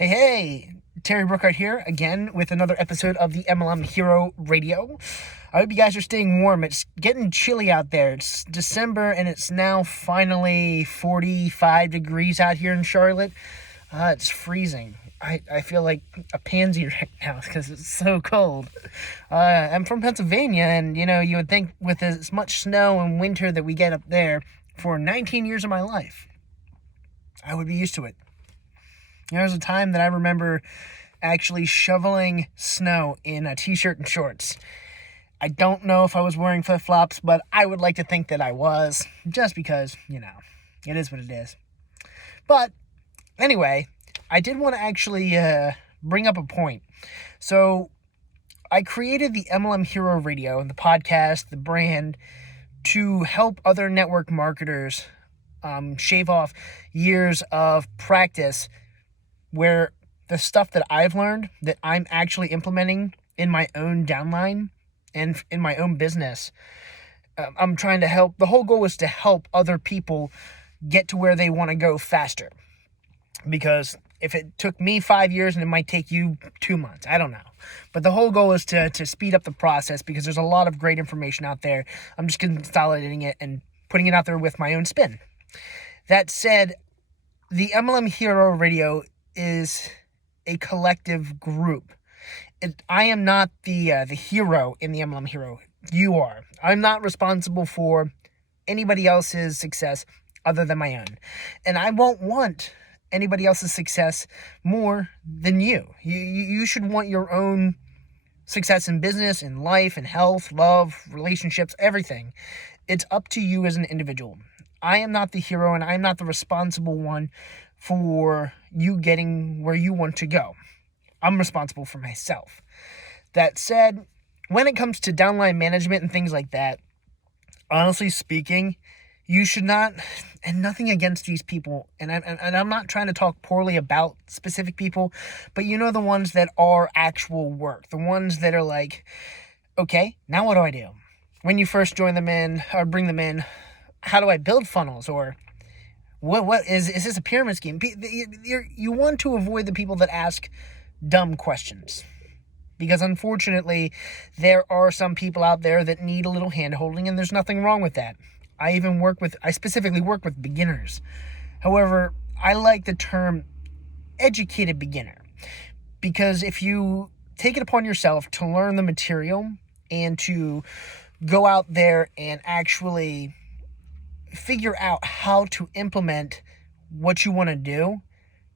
Hey, Terry Brookhart here again with another episode of the MLM Hero Radio. I hope you guys are staying warm. It's getting chilly out there. It's December and it's now finally 45 degrees out here in Charlotte. It's freezing. I feel like a pansy right now because it's so cold. I'm from Pennsylvania, and you would think with as much snow and winter that we get up there for 19 years of my life, I would be used to it. There was a time that I remember actually shoveling snow in a t-shirt and shorts. I don't know if I was wearing flip-flops, but I would like to think that I was, just because, it is what it is. But anyway, I did want to actually bring up a point. So I created the MLM Hero Radio, the podcast, the brand, to help other network marketers shave off years of practice where the stuff that I've learned that I'm actually implementing in my own downline and in my own business. I'm trying to help. The whole goal is to help other people get to where they want to go faster. Because if it took me 5 years and it might take you 2 months, I don't know. But the whole goal is to speed up the process because there's a lot of great information out there. I'm just consolidating it and putting it out there with my own spin. That said, the MLM Hero Radio is a collective group. I am not the hero in the MLM Hero. You are. I'm not responsible for anybody else's success other than my own. And I won't want anybody else's success more than you. You should want your own success in business, in life, in health, love, relationships, everything. It's up to you as an individual. I am not the hero, and I'm not the responsible one for you getting where you want to go. I'm responsible for myself. That said, when it comes to downline management and things like that, honestly speaking, you should not, and nothing against these people, and I'm not trying to talk poorly about specific people, but the ones that are actual work, the ones that are like, okay, now what do I do? When you first join them in or bring them in, how do I build funnels? Or what is this a pyramid scheme? You want to avoid the people that ask dumb questions, because unfortunately there are some people out there that need a little hand holding, and there's nothing wrong with that. I specifically work with beginners. However, I like the term educated beginner, because if you take it upon yourself to learn the material and to go out there and actually figure out how to implement what you want to do,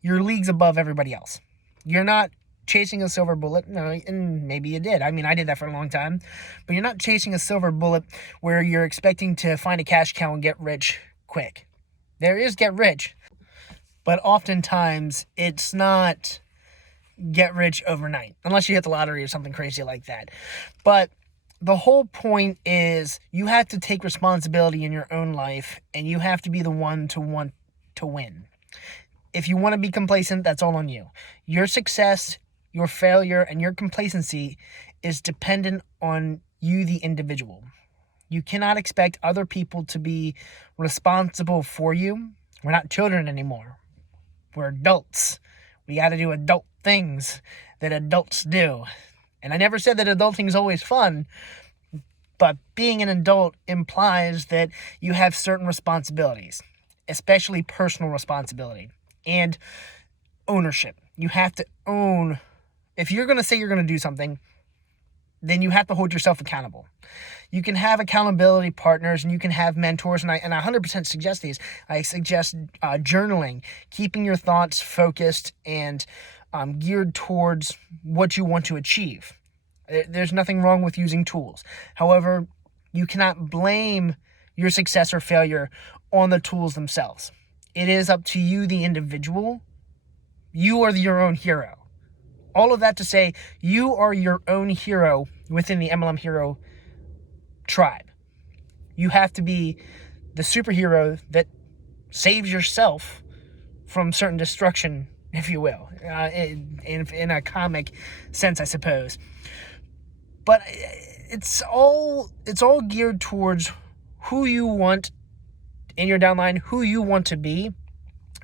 you're leagues above everybody else. You're not chasing a silver bullet. No, and maybe you did. I mean, I did that for a long time. But you're not chasing a silver bullet where you're expecting to find a cash cow and get rich quick. There is get rich, but oftentimes it's not get rich overnight, unless you hit the lottery or something crazy like that. But the whole point is you have to take responsibility in your own life, and you have to be the one to want to win. If you want to be complacent, that's all on you. Your success, your failure, and your complacency is dependent on you, the individual. You cannot expect other people to be responsible for you. We're not children anymore. We're adults. We got to do adult things that adults do. And I never said that adulting is always fun, but being an adult implies that you have certain responsibilities, especially personal responsibility and ownership. You have to own. If you're going to say you're going to do something, then you have to hold yourself accountable. You can have accountability partners, and you can have mentors, and I 100% suggest these. I suggest journaling, keeping your thoughts focused and geared towards what you want to achieve. There's nothing wrong with using tools. However, you cannot blame your success or failure on the tools themselves. It is up to you, the individual. You are your own hero. All of that to say, you are your own hero within the MLM Hero tribe. You have to be the superhero that saves yourself from certain destruction, if you will, in a comic sense, I suppose. But it's all geared towards who you want in your downline, who you want to be.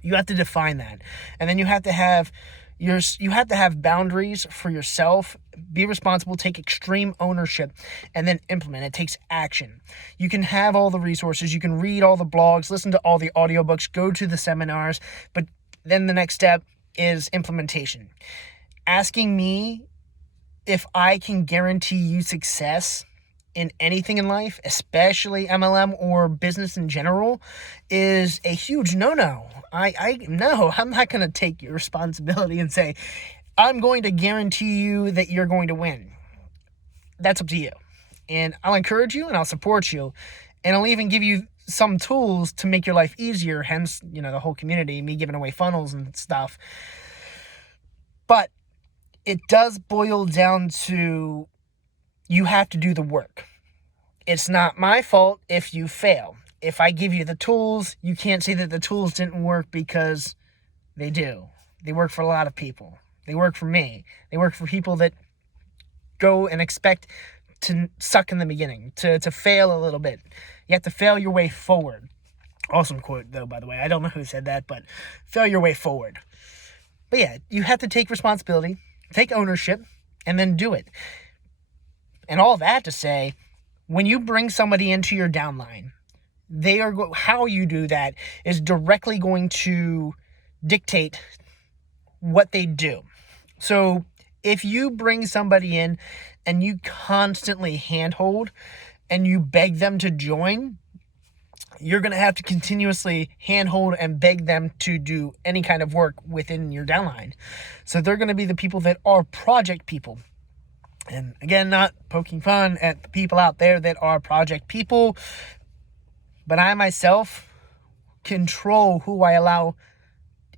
You have to define that. And then you have to have You have to have boundaries for yourself, be responsible, take extreme ownership, and then implement. It takes action. You can have all the resources, you can read all the blogs, listen to all the audiobooks, go to the seminars, but then the next step is implementation. Asking me if I can guarantee you success in anything in life, especially MLM or business in general, is a huge no-no. I'm not going to take your responsibility and say, I'm going to guarantee you that you're going to win. That's up to you. And I'll encourage you and I'll support you. And I'll even give you some tools to make your life easier, hence, the whole community, me giving away funnels and stuff. But it does boil down to you have to do the work. It's not my fault if you fail. If I give you the tools, you can't say that the tools didn't work, because they do. They work for a lot of people. They work for me. They work for people that go and expect to suck in the beginning, to fail a little bit. You have to fail your way forward. Awesome quote, though, by the way. I don't know who said that, but fail your way forward. But yeah, you have to take responsibility, take ownership, and then do it. And all that to say, when you bring somebody into your downline, how you do that is directly going to dictate what they do. So if you bring somebody in and you constantly handhold and you beg them to join, you're going to have to continuously handhold and beg them to do any kind of work within your downline. So they're going to be the people that are project people. And again, not poking fun at the people out there that are project people, but I myself control who I allow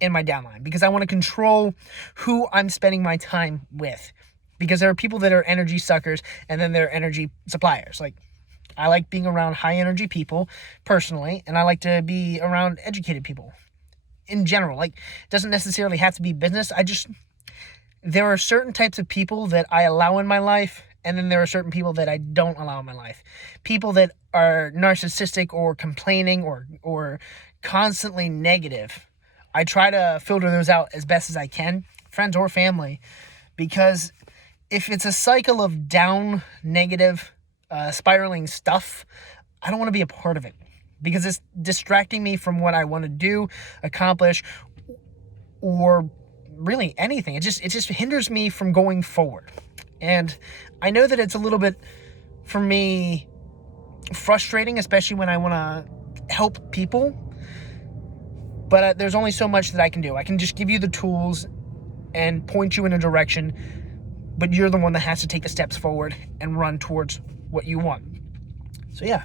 in my downline, because I want to control who I'm spending my time with, because there are people that are energy suckers and then there are energy suppliers. Like, I like being around high energy people personally, and I like to be around educated people in general. Like, it doesn't necessarily have to be business. There are certain types of people that I allow in my life, and then there are certain people that I don't allow in my life. People that are narcissistic or complaining or constantly negative, I try to filter those out as best as I can, friends or family, because if it's a cycle of down, negative, spiraling stuff, I don't want to be a part of it, because it's distracting me from what I want to do, accomplish, or really anything. It just hinders me from going forward. And I know that it's a little bit, for me, frustrating, especially when I want to help people, but there's only so much that I can do. I can just give you the tools and point you in a direction, but you're the one that has to take the steps forward and run towards what you want. So yeah,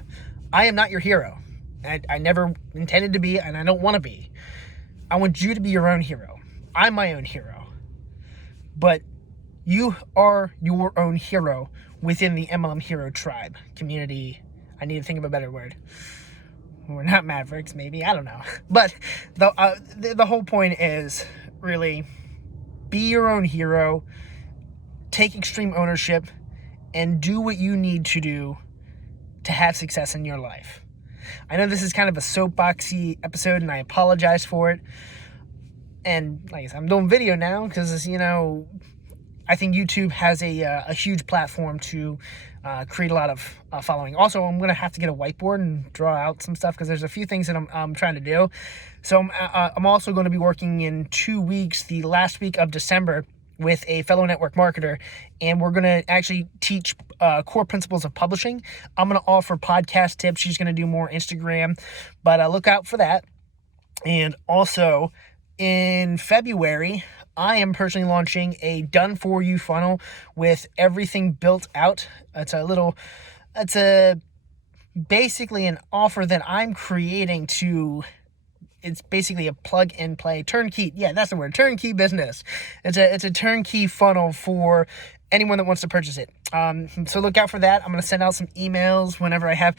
I am not your hero. I never intended to be, and I don't want to be. I want you to be your own hero. I'm my own hero. But you are your own hero within the MLM Hero tribe, community. I need to think of a better word. We're not mavericks, maybe. I don't know. But the whole point is really be your own hero, take extreme ownership, and do what you need to do to have success in your life. I know this is kind of a soapboxy episode, and I apologize for it. And like I said, I'm doing video now because, I think YouTube has a huge platform to create a lot of following. Also, I'm going to have to get a whiteboard and draw out some stuff, because there's a few things that I'm trying to do. So I'm also going to be working in 2 weeks, the last week of December, with a fellow network marketer, and we're going to actually teach core principles of publishing. I'm going to offer podcast tips. She's going to do more Instagram, but look out for that. And also, in February, I am personally launching a done-for-you funnel with everything built out. It's basically an offer that I'm creating to, it's basically a plug-and-play turnkey. Yeah, that's the word, turnkey business. It's a turnkey funnel for anyone that wants to purchase it. So look out for that. I'm going to send out some emails whenever I have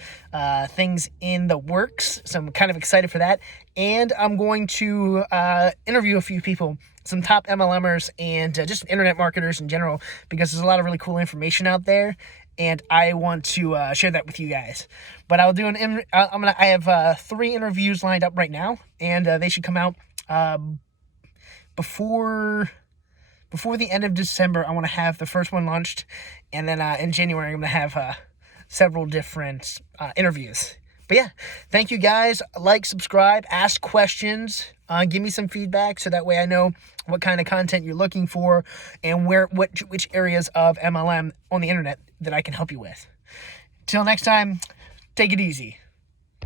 things in the works. So I'm kind of excited for that. And I'm going to interview a few people, some top MLMers and just internet marketers in general, because there's a lot of really cool information out there, and I want to share that with you guys. But I'll do I have 3 interviews lined up right now, and they should come out before before the end of December, I want to have the first one launched. And then in January, I'm going to have several different interviews. But yeah, thank you guys. Like, subscribe, ask questions, give me some feedback so that way I know what kind of content you're looking for and which areas of MLM on the internet that I can help you with. Till next time, take it easy.